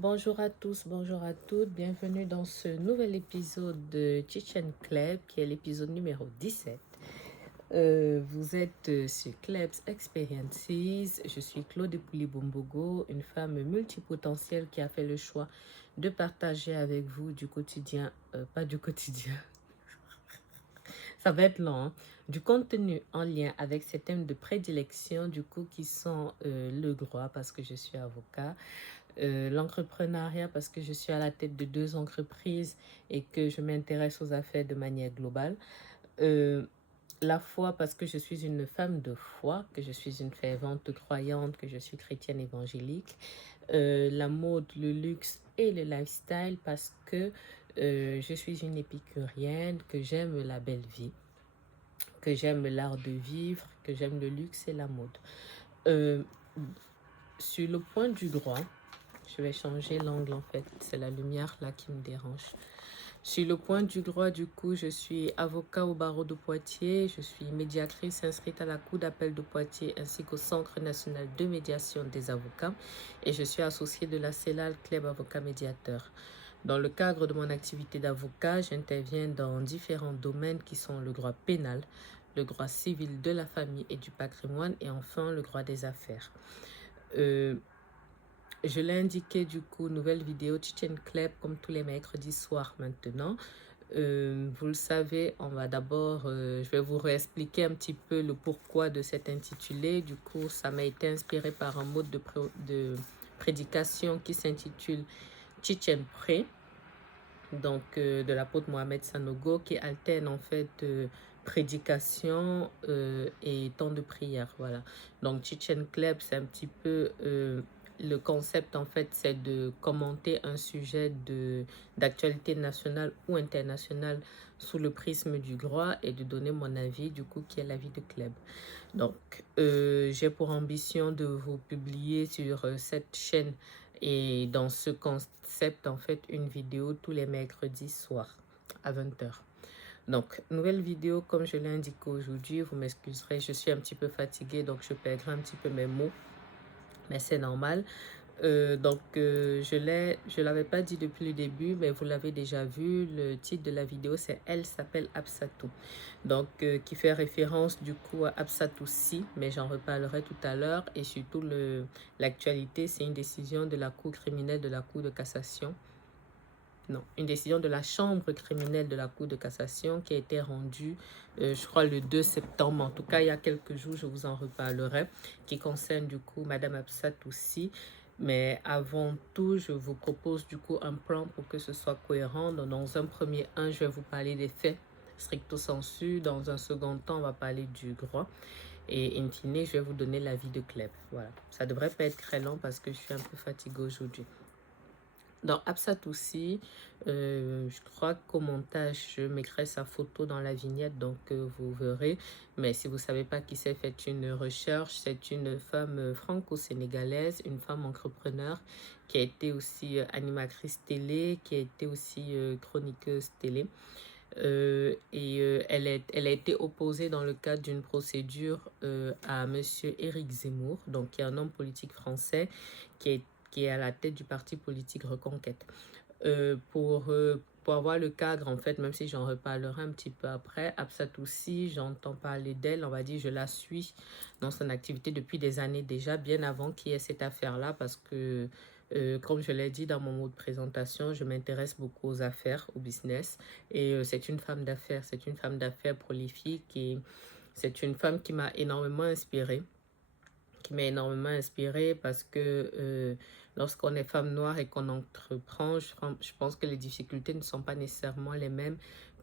Bonjour à tous, bonjour à toutes, bienvenue dans ce nouvel épisode de Chichen Club qui est l'épisode numéro 17. Vous êtes sur Clubs Experiences, je suis Claude Pouliboumbogo, une femme multipotentielle qui a fait le choix de partager avec vous du quotidien, pas du quotidien, ça va être long, hein, du contenu en lien avec ces thèmes de prédilection du coup qui sont le droit parce que je suis avocat, l'entrepreneuriat parce que je suis à la tête de deux entreprises et que je m'intéresse aux affaires de manière globale. Euh, la foi parce que je suis une femme de foi, que je suis une fervente croyante, que je suis chrétienne évangélique. La mode, le luxe et le lifestyle parce que je suis une épicurienne, que j'aime la belle vie, que j'aime l'art de vivre, que j'aime le luxe et la mode. Euh, sur le point du droit, je vais changer l'angle en fait, c'est la lumière là qui me dérange. Sur le point du droit, du coup, je suis avocat au barreau de Poitiers, je suis médiatrice inscrite à la Cour d'appel de Poitiers ainsi qu'au Centre national de médiation des avocats et je suis associée de la CELAL Club Avocat Médiateur. Dans le cadre de mon activité d'avocat, j'interviens dans différents domaines qui sont le droit pénal, le droit civil de la famille et du patrimoine et enfin le droit des affaires. Euh, je l'ai indiqué du coup, nouvelle vidéo Chichen Club comme tous les mercredis soirs maintenant. Vous le savez, on va d'abord, je vais vous réexpliquer un petit peu le pourquoi de cet intitulé. Du coup, ça m'a été inspiré par un mode de prédication qui s'intitule Chichen Pré, donc de l'apôtre Mohamed Sanogo, qui alterne en fait prédication et temps de prière. Voilà. Donc Chichen Club, c'est un petit peu le concept en fait, c'est de commenter un sujet d'actualité nationale ou internationale sous le prisme du droit et de donner mon avis, du coup, qui est l'avis de Club. Donc, j'ai pour ambition de vous publier sur cette chaîne et dans ce concept, en fait, une vidéo tous les mercredis soirs à 20h. Donc, nouvelle vidéo, comme je l'ai indiqué aujourd'hui, vous m'excuserez, je suis un petit peu fatiguée, donc je perdrai un petit peu mes mots, mais c'est normal. Je l'avais pas dit depuis le début, mais vous l'avez déjà vu. Le titre de la vidéo, c'est Elle s'appelle Absatou. Donc, qui fait référence du coup à Absatou Si, mais j'en reparlerai tout à l'heure. Et surtout, l'actualité, c'est une décision de la Cour criminelle de la Cour de cassation. Non, une décision de la Chambre criminelle de la Cour de cassation qui a été rendue, je crois, le 2 septembre. En tout cas, il y a quelques jours, je vous en reparlerai, qui concerne du coup Madame Absatou Si. Mais avant tout, je vous propose du coup un plan pour que ce soit cohérent. Donc, dans un premier je vais vous parler des faits stricto sensu. Dans un second temps, on va parler du droit. Et in fine, je vais vous donner l'avis de Club. Voilà. Ça devrait pas être très long parce que je suis un peu fatiguée aujourd'hui. Dans Absatou Si, je crois qu'au montage, je mettrai sa photo dans la vignette, donc vous verrez. Mais si vous ne savez pas qui c'est, faites une recherche. C'est une femme franco-sénégalaise, une femme entrepreneur qui a été aussi animatrice télé, qui a été aussi chroniqueuse télé. Elle a été opposée dans le cadre d'une procédure à Monsieur Éric Zemmour, donc qui est un homme politique français qui est à la tête du parti politique Reconquête. Pour avoir le cadre, en fait, même si j'en reparlerai un petit peu après, Absatou Si, j'entends parler d'elle, on va dire, je la suis dans son activité depuis des années déjà, bien avant qu'il y ait cette affaire-là, parce que, comme je l'ai dit dans mon mot de présentation, je m'intéresse beaucoup aux affaires, au business, et c'est une femme d'affaires prolifique, et c'est une femme qui m'a énormément inspirée parce que lorsqu'on est femme noire et qu'on entreprend, je pense que les difficultés ne sont pas nécessairement les mêmes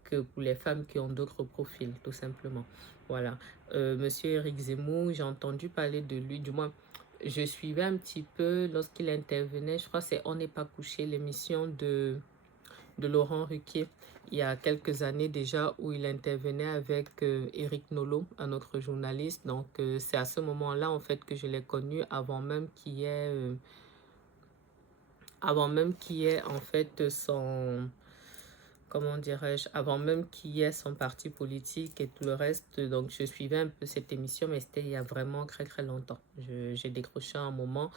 que pour les femmes qui ont d'autres profils, tout simplement. Voilà. Monsieur Éric Zemmour, j'ai entendu parler de lui, du moins, je suivais un petit peu lorsqu'il intervenait, je crois que c'est On n'est pas couché, l'émission de Laurent Ruquier il y a quelques années déjà où il intervenait avec Eric Nolot, un autre journaliste. Donc c'est à ce moment-là en fait que je l'ai connu avant même qu'il y ait en fait son comment dirais-je, avant même qu'il y ait son parti politique et tout le reste. Donc, je suivais un peu cette émission, mais c'était il y a vraiment très, très longtemps. J'ai décroché un moment.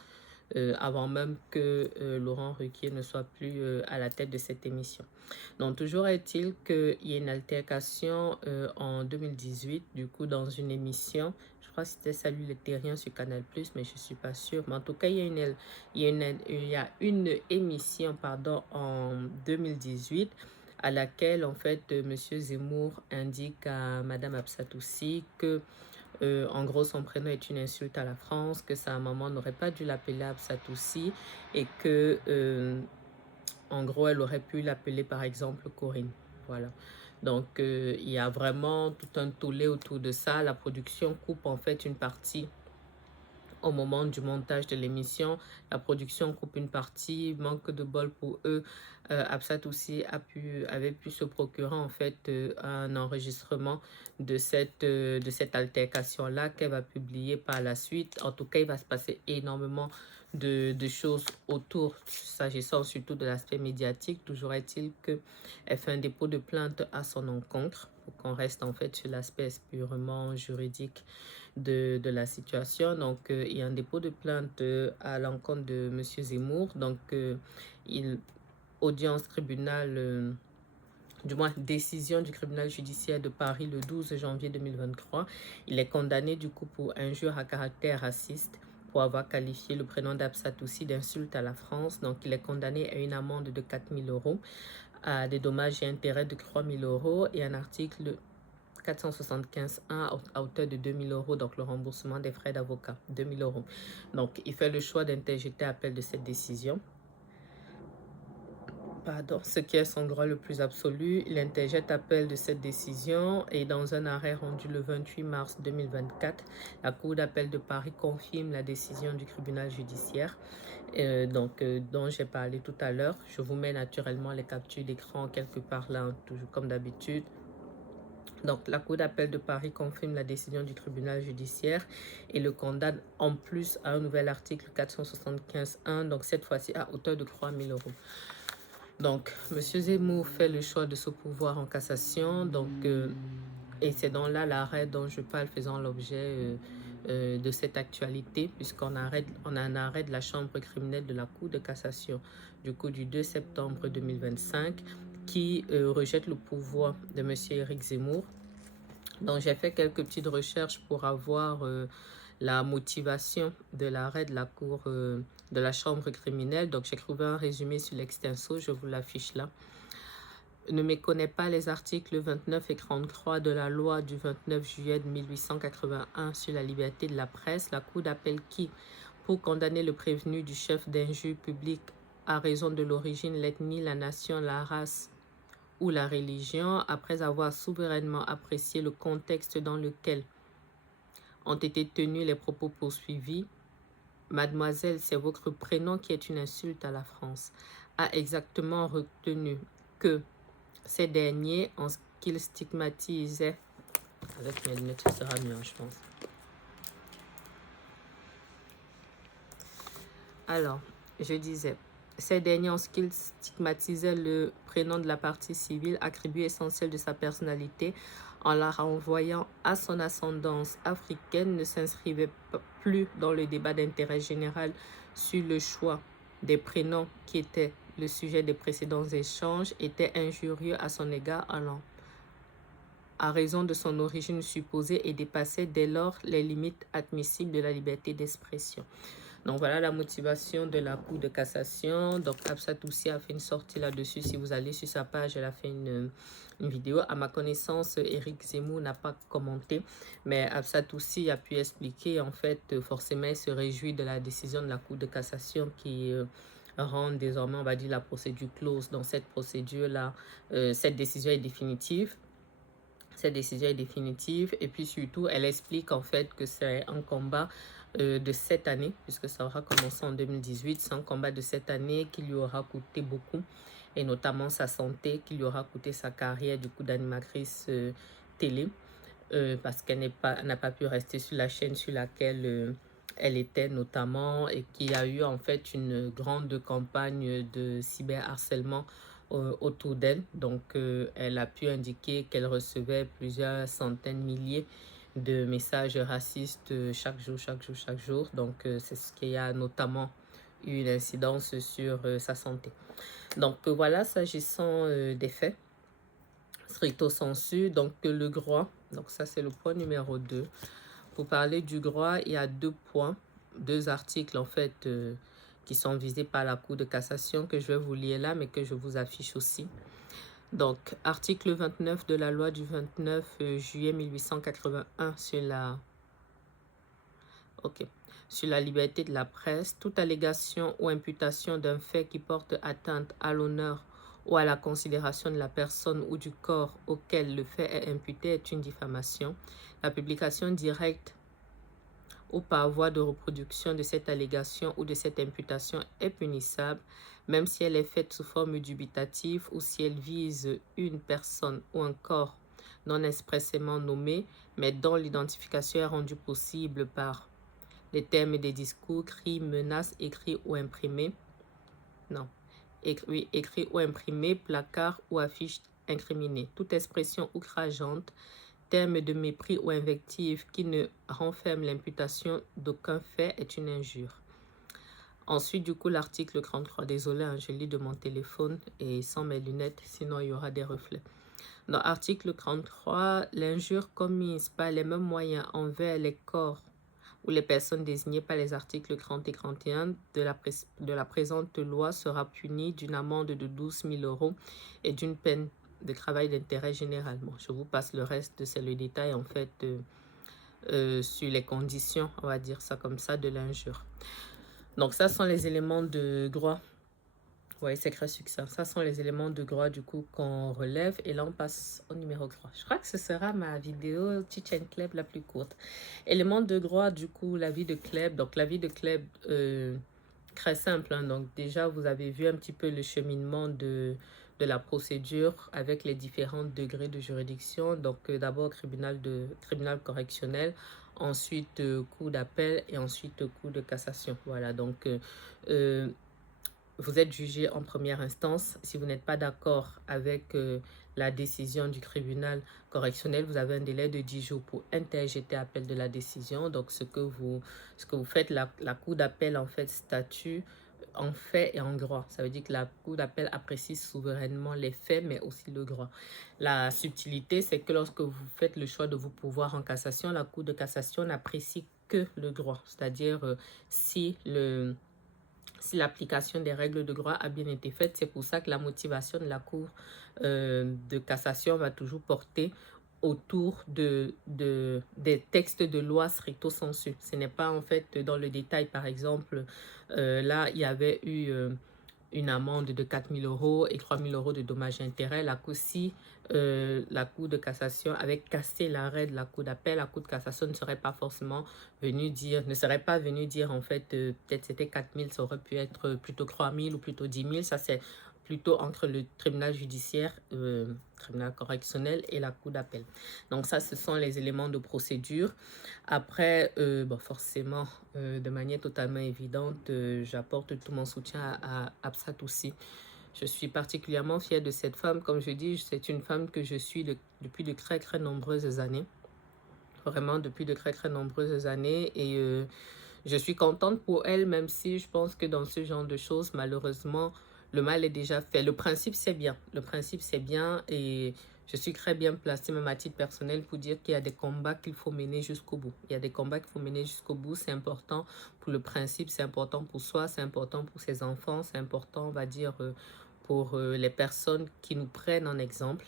avant même que Laurent Ruquier ne soit plus à la tête de cette émission. Donc, toujours est-il qu'il y a une altercation en 2018, du coup, dans une émission. Je crois que c'était Salut les Terriens sur Canal+, mais je ne suis pas sûre. Mais en tout cas, il y a une émission pardon, en 2018 à laquelle, en fait, M. Zemmour indique à Mme Absatoussi que en gros, son prénom est une insulte à la France, que sa maman n'aurait pas dû l'appeler Absatoussi et que, en gros, elle aurait pu l'appeler par exemple Corinne. Voilà. Donc, il y a vraiment tout un tollé autour de ça. La production coupe en fait une partie au moment du montage de l'émission. La production coupe une partie, manque de bol pour eux. Absatoussi avait pu se procurer en fait un enregistrement de cette altercation-là qu'elle va publier par la suite. En tout cas, il va se passer énormément de choses autour, s'agissant surtout de l'aspect médiatique. Toujours est-il qu'elle fait un dépôt de plainte à son encontre, pour qu'on reste en fait sur l'aspect purement juridique de la situation. Donc, il y a un dépôt de plainte à l'encontre de M. Zemmour. Donc, audience tribunal, du moins décision du tribunal judiciaire de Paris le 12 janvier 2023. Il est condamné du coup pour injure à caractère raciste pour avoir qualifié le prénom d'Absatoussi d'insulte à la France. Donc, il est condamné à une amende de 4 000 euros, à des dommages et intérêts de 3 000 euros et un article 475.1 à hauteur de 2 000 euros, donc le remboursement des frais d'avocat, 2 000 euros. Donc, il fait le choix d'interjeter appel de cette décision. Pardon, ce qui est son droit le plus absolu. Il interjette appel de cette décision et dans un arrêt rendu le 28 mars 2024, la Cour d'appel de Paris confirme la décision du tribunal judiciaire dont j'ai parlé tout à l'heure. Je vous mets naturellement les captures d'écran quelque part là, toujours comme d'habitude. Donc, la Cour d'appel de Paris confirme la décision du tribunal judiciaire et le condamne en plus à un nouvel article 475.1, donc cette fois-ci à hauteur de 3 000 euros. Donc, M. Zemmour fait le choix de se pourvoir en cassation. Donc, et c'est dans là l'arrêt dont je parle faisant l'objet de cette actualité, puisqu'on a un arrêt de la chambre criminelle de la Cour de cassation du coup du 2 septembre 2025 qui rejette le pouvoir de M. Éric Zemmour. Donc, j'ai fait quelques petites recherches pour avoir la motivation de l'arrêt de la Cour de la chambre criminelle. Donc, j'ai trouvé un résumé sur l'extenso, je vous l'affiche là. Ne méconnaît pas les articles 29 et 33 de la loi du 29 juillet 1881 sur la liberté de la presse, la Cour d'appel qui, pour condamner le prévenu du chef d'injure publique à raison de l'origine, l'ethnie, la nation, la race ou la religion, après avoir souverainement apprécié le contexte dans lequel ont été tenus les propos poursuivis, Mademoiselle, c'est votre prénom qui est une insulte à la France, a exactement retenu que ces derniers, en ce qu'ils stigmatisaient, avec mes lunettes, ce sera mieux, je pense. Alors, je disais, ces derniers, en ce qu'ils stigmatisaient le prénom de la partie civile, attribut essentiel de sa personnalité, en la renvoyant à son ascendance africaine, ne s'inscrivait plus dans le débat d'intérêt général sur le choix des prénoms qui étaient le sujet des précédents échanges, était injurieux à son égard à raison de son origine supposée et dépassait dès lors les limites admissibles de la liberté d'expression. Donc voilà la motivation de la Cour de cassation. Donc Absatoussi a fait une sortie là-dessus. Si vous allez sur sa page, elle a fait une vidéo. À ma connaissance, Éric Zemmour n'a pas commenté, mais Absatoussi a pu expliquer, en fait, forcément, il se réjouit de la décision de la Cour de cassation qui rend désormais, on va dire, la procédure close. Dans cette procédure-là, cette décision est définitive. Cette décision est définitive et puis surtout, elle explique en fait que c'est un combat de cette année, puisque ça aura commencé en 2018. C'est un combat de cette année qui lui aura coûté beaucoup, et notamment sa santé, qui lui aura coûté sa carrière du coup d'animatrice télé, parce qu'elle n'a pas pu rester sur la chaîne sur laquelle elle était notamment, et qui a eu en fait une grande campagne de cyberharcèlement autour d'elle. Donc, elle a pu indiquer qu'elle recevait plusieurs centaines, milliers de messages racistes chaque jour. Donc, c'est ce qu'il y a notamment une incidence sur sa santé. Donc voilà, s'agissant des faits, stricto sensu, donc le droit, donc ça c'est le point numéro 2. Pour parler du droit, il y a 2 points, 2 articles en fait qui sont visés par la Cour de cassation que je vais vous lire là, mais que je vous affiche aussi. Donc, article 29 de la loi du 29 juillet 1881 sur la... Ok. Sur la liberté de la presse, toute allégation ou imputation d'un fait qui porte atteinte à l'honneur ou à la considération de la personne ou du corps auquel le fait est imputé est une diffamation. La publication directe ou par voie de reproduction de cette allégation ou de cette imputation est punissable, même si elle est faite sous forme dubitative ou si elle vise une personne ou un corps non expressément nommé, mais dont l'identification est rendue possible par les termes des discours, cris, menaces, écrits ou imprimés. Non. Écrits ou imprimés, placards ou affiches incriminées. Toute expression outrageante, terme de mépris ou invective qui ne renferme l'imputation d'aucun fait est une injure. Ensuite, du coup, l'article 33. Désolé, hein, je lis de mon téléphone et sans mes lunettes, sinon il y aura des reflets. Dans l'article 33, l'injure commise par les mêmes moyens envers les corps ou les personnes désignées par les articles 30 et 31 de la présente loi sera punie d'une amende de 12 000 € et d'une peine de travail d'intérêt général. Bon, je vous passe le reste, c'est le détail en fait sur les conditions, on va dire ça comme ça, de l'injure. Donc ça sont les éléments de droit. Oui, c'est très succinct. Ça sont les éléments de droit du coup qu'on relève. Et là, on passe au numéro 3. Je crois que ce sera ma vidéo Chichen Club la plus courte. Éléments de droit, du coup, l'avis de Club. Donc, l'avis de Club, très simple. Hein. Donc, déjà, vous avez vu un petit peu le cheminement de la procédure avec les différents degrés de juridiction. Donc, d'abord, tribunal correctionnel. Ensuite, cour d'appel et ensuite, cour de cassation. Voilà, donc... vous êtes jugé en première instance. Si vous n'êtes pas d'accord avec la décision du tribunal correctionnel, vous avez un délai de 10 jours pour interjeter appel de la décision. Donc, ce que vous faites, la cour d'appel en fait statue en fait et en droit. Ça veut dire que la cour d'appel apprécie souverainement les faits, mais aussi le droit. La subtilité, c'est que lorsque vous faites le choix de vous pourvoir en cassation, la cour de cassation n'apprécie que le droit. C'est-à-dire si l'application des règles de droit a bien été faite. C'est pour ça que la motivation de la Cour de cassation va toujours porter autour des textes de loi stricto sensu. Ce n'est pas en fait dans le détail, par exemple, là, il y avait eu une amende de 4 000 € et 3 000 € de dommages et intérêts. La Cour de cassation avait cassé l'arrêt de la Cour d'appel. La Cour de cassation ne serait pas forcément venue dire, en fait, peut-être c'était 4 000, ça aurait pu être plutôt 3 000 ou plutôt 10 000. Ça, c'est plutôt entre le tribunal judiciaire, tribunal correctionnel et la Cour d'appel. Donc ça, ce sont les éléments de procédure. Après, bon, forcément, de manière totalement évidente, j'apporte tout mon soutien à Absat aussi. Je suis particulièrement fière de cette femme. Comme je dis, c'est une femme que je suis depuis de très, très nombreuses années. Vraiment, depuis de très, très nombreuses années. Et je suis contente pour elle, même si je pense que dans ce genre de choses, malheureusement, le mal est déjà fait. Le principe, c'est bien. Le principe, c'est bien. Et je suis très bien placée, même à titre personnel, pour dire qu'il y a des combats qu'il faut mener jusqu'au bout. Il y a des combats qu'il faut mener jusqu'au bout. C'est important pour le principe, c'est important pour soi, c'est important pour ses enfants, c'est important, on va dire, pour les personnes qui nous prennent en exemple.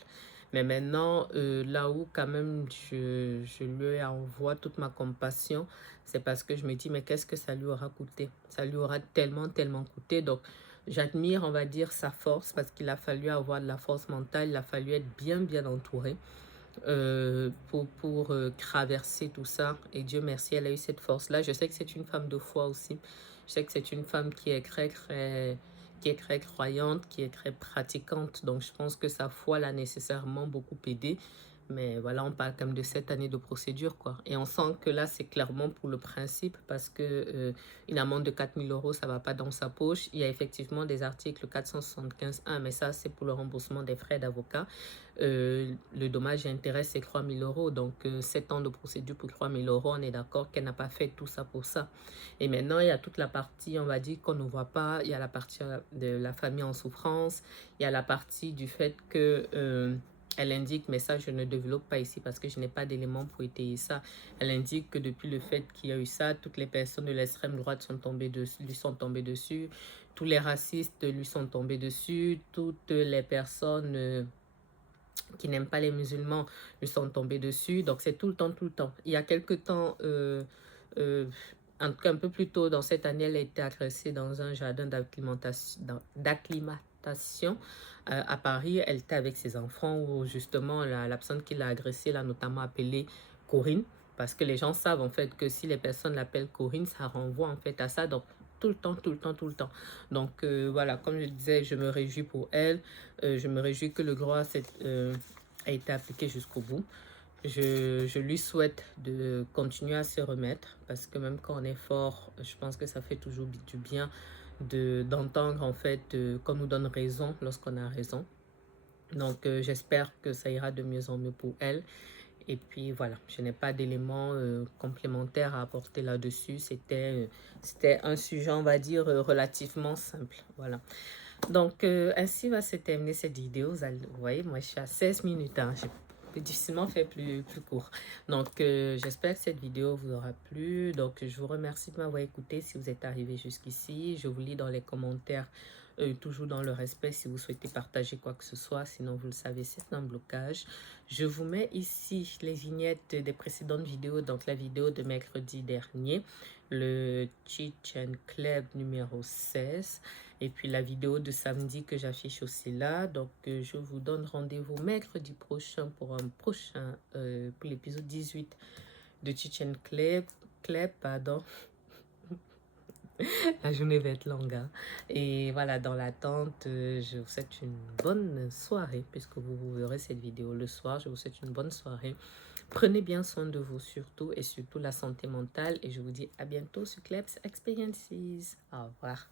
Mais maintenant, là où quand même je lui envoie toute ma compassion, c'est parce que je me dis, mais qu'est-ce que ça lui aura coûté? Ça lui aura tellement, tellement coûté. Donc, j'admire, on va dire, sa force parce qu'il a fallu avoir de la force mentale, il a fallu être bien, bien entouré pour traverser tout ça. Et Dieu merci, elle a eu cette force-là. Je sais que c'est une femme de foi aussi. Je sais que c'est une femme qui est très croyante, qui est très pratiquante. Donc, je pense que sa foi l'a nécessairement beaucoup aidée. Mais voilà, on parle quand même de 7 années de procédure, quoi. Et on sent que là, c'est clairement pour le principe, parce que une amende de 4 000 €, ça va pas dans sa poche. Il y a effectivement des articles 475.1, mais ça, c'est pour le remboursement des frais d'avocat. Le dommage et intérêt, c'est 3 000 €. Donc, 7 ans de procédure pour 3 000 €, on est d'accord qu'elle n'a pas fait tout ça pour ça. Et maintenant, il y a toute la partie, on va dire, qu'on ne voit pas. Il y a la partie de la famille en souffrance. Il y a la partie du fait que elle indique, mais ça, je ne développe pas ici parce que je n'ai pas d'éléments pour étayer ça. Elle indique que depuis le fait qu'il y a eu ça, toutes les personnes de l'extrême droite sont tombées lui sont tombées dessus. Tous les racistes lui sont tombés dessus. Toutes les personnes qui n'aiment pas les musulmans lui sont tombés dessus. Donc, c'est tout le temps, tout le temps. Il y a quelque temps, euh, en tout cas un peu plus tôt dans cette année, elle a été agressée dans un jardin d'acclimatation à Paris. Elle était avec ses enfants où justement la personne qui l'a agressée l'a notamment appelée Corinne. Parce que les gens savent en fait que si les personnes l'appellent Corinne, ça renvoie en fait à ça. Donc, tout le temps, tout le temps, tout le temps. Donc, voilà, comme je disais, je me réjouis pour elle. Je me réjouis que le droit a été appliqué jusqu'au bout. Je lui souhaite de continuer à se remettre parce que même quand on est fort, je pense que ça fait toujours du bien d'entendre en fait qu'on nous donne raison lorsqu'on a raison. Donc j'espère que ça ira de mieux en mieux pour elle. Et puis voilà, je n'ai pas d'éléments complémentaires à apporter là-dessus. C'était un sujet, on va dire, relativement simple. Voilà. Donc, ainsi va se terminer cette vidéo. Vous voyez, moi, je suis à 16 minutes. Hein. Je peux difficilement faire plus court. Donc, j'espère que cette vidéo vous aura plu. Donc, je vous remercie de m'avoir écouté si vous êtes arrivé jusqu'ici. Je vous lis dans les commentaires, toujours dans le respect, si vous souhaitez partager quoi que ce soit. Sinon, vous le savez, c'est un blocage. Je vous mets ici les vignettes des précédentes vidéos. Donc, la vidéo de mercredi dernier, le Chichen Club numéro 16. Et puis la vidéo de samedi que j'affiche aussi là. Donc je vous donne rendez-vous mercredi prochain pour pour l'épisode 18 de Chichen Club. Pardon. La journée va être longue. Hein. Et voilà, dans l'attente, je vous souhaite une bonne soirée puisque vous verrez cette vidéo le soir. Je vous souhaite une bonne soirée. Prenez bien soin de vous surtout et surtout la santé mentale. Et je vous dis à bientôt sur Klebs Experiences. Au revoir.